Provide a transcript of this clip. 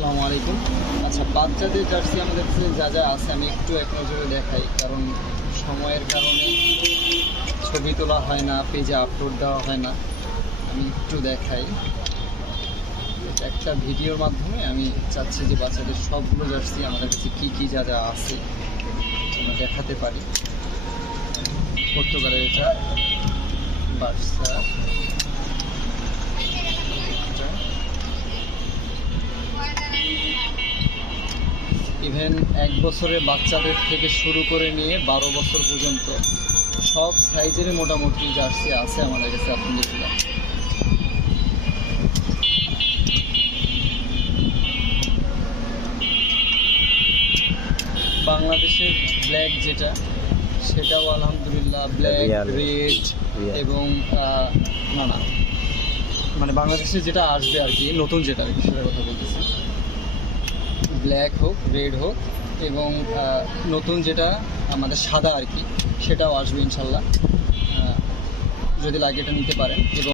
আসসালামু আলাইকুম। আচ্ছা, বাচ্চাদের জার্সি আমাদের কাছে যা যা আছে আমি একটু এক নজরে দেখাই, কারণ সময়ের কারণে ছবি তোলা হয় না, পেজে আপলোড দেওয়া হয় না। আমি একটু দেখাই, একটা ভিডিওর মাধ্যমে আমি চাচ্ছি যে বাচ্চাদের সবগুলো জার্সি আমাদের কাছে কী কী যা যা আছে আমরা দেখাতে পারি। পর্তুগালের এটা বার্সা, ইভেন 1 বছরের বাচ্চাদের থেকে শুরু করে নিয়ে 12 বছর পর্যন্ত সব সাইজেরই মোটামুটি জার্সি আছে আমাদের কাছে আলহামদুলিল্লাহ। বাংলাদেশের ব্ল্যাক যেটা, সেটাও আলহামদুলিল্লাহ ব্ল্যাক, রেড এবং না না মানে বাংলাদেশে যেটা আসবে আর কি, নতুন যেটা আর কি সেটার কথা বলতেছি। ব্ল্যাক হোক, রেড হোক এবং নতুন যেটা আমাদের সাদা আর কি, সেটাও আসবে ইনশাল্লাহ। যদি লাগে এটা নিতে পারেন। এবং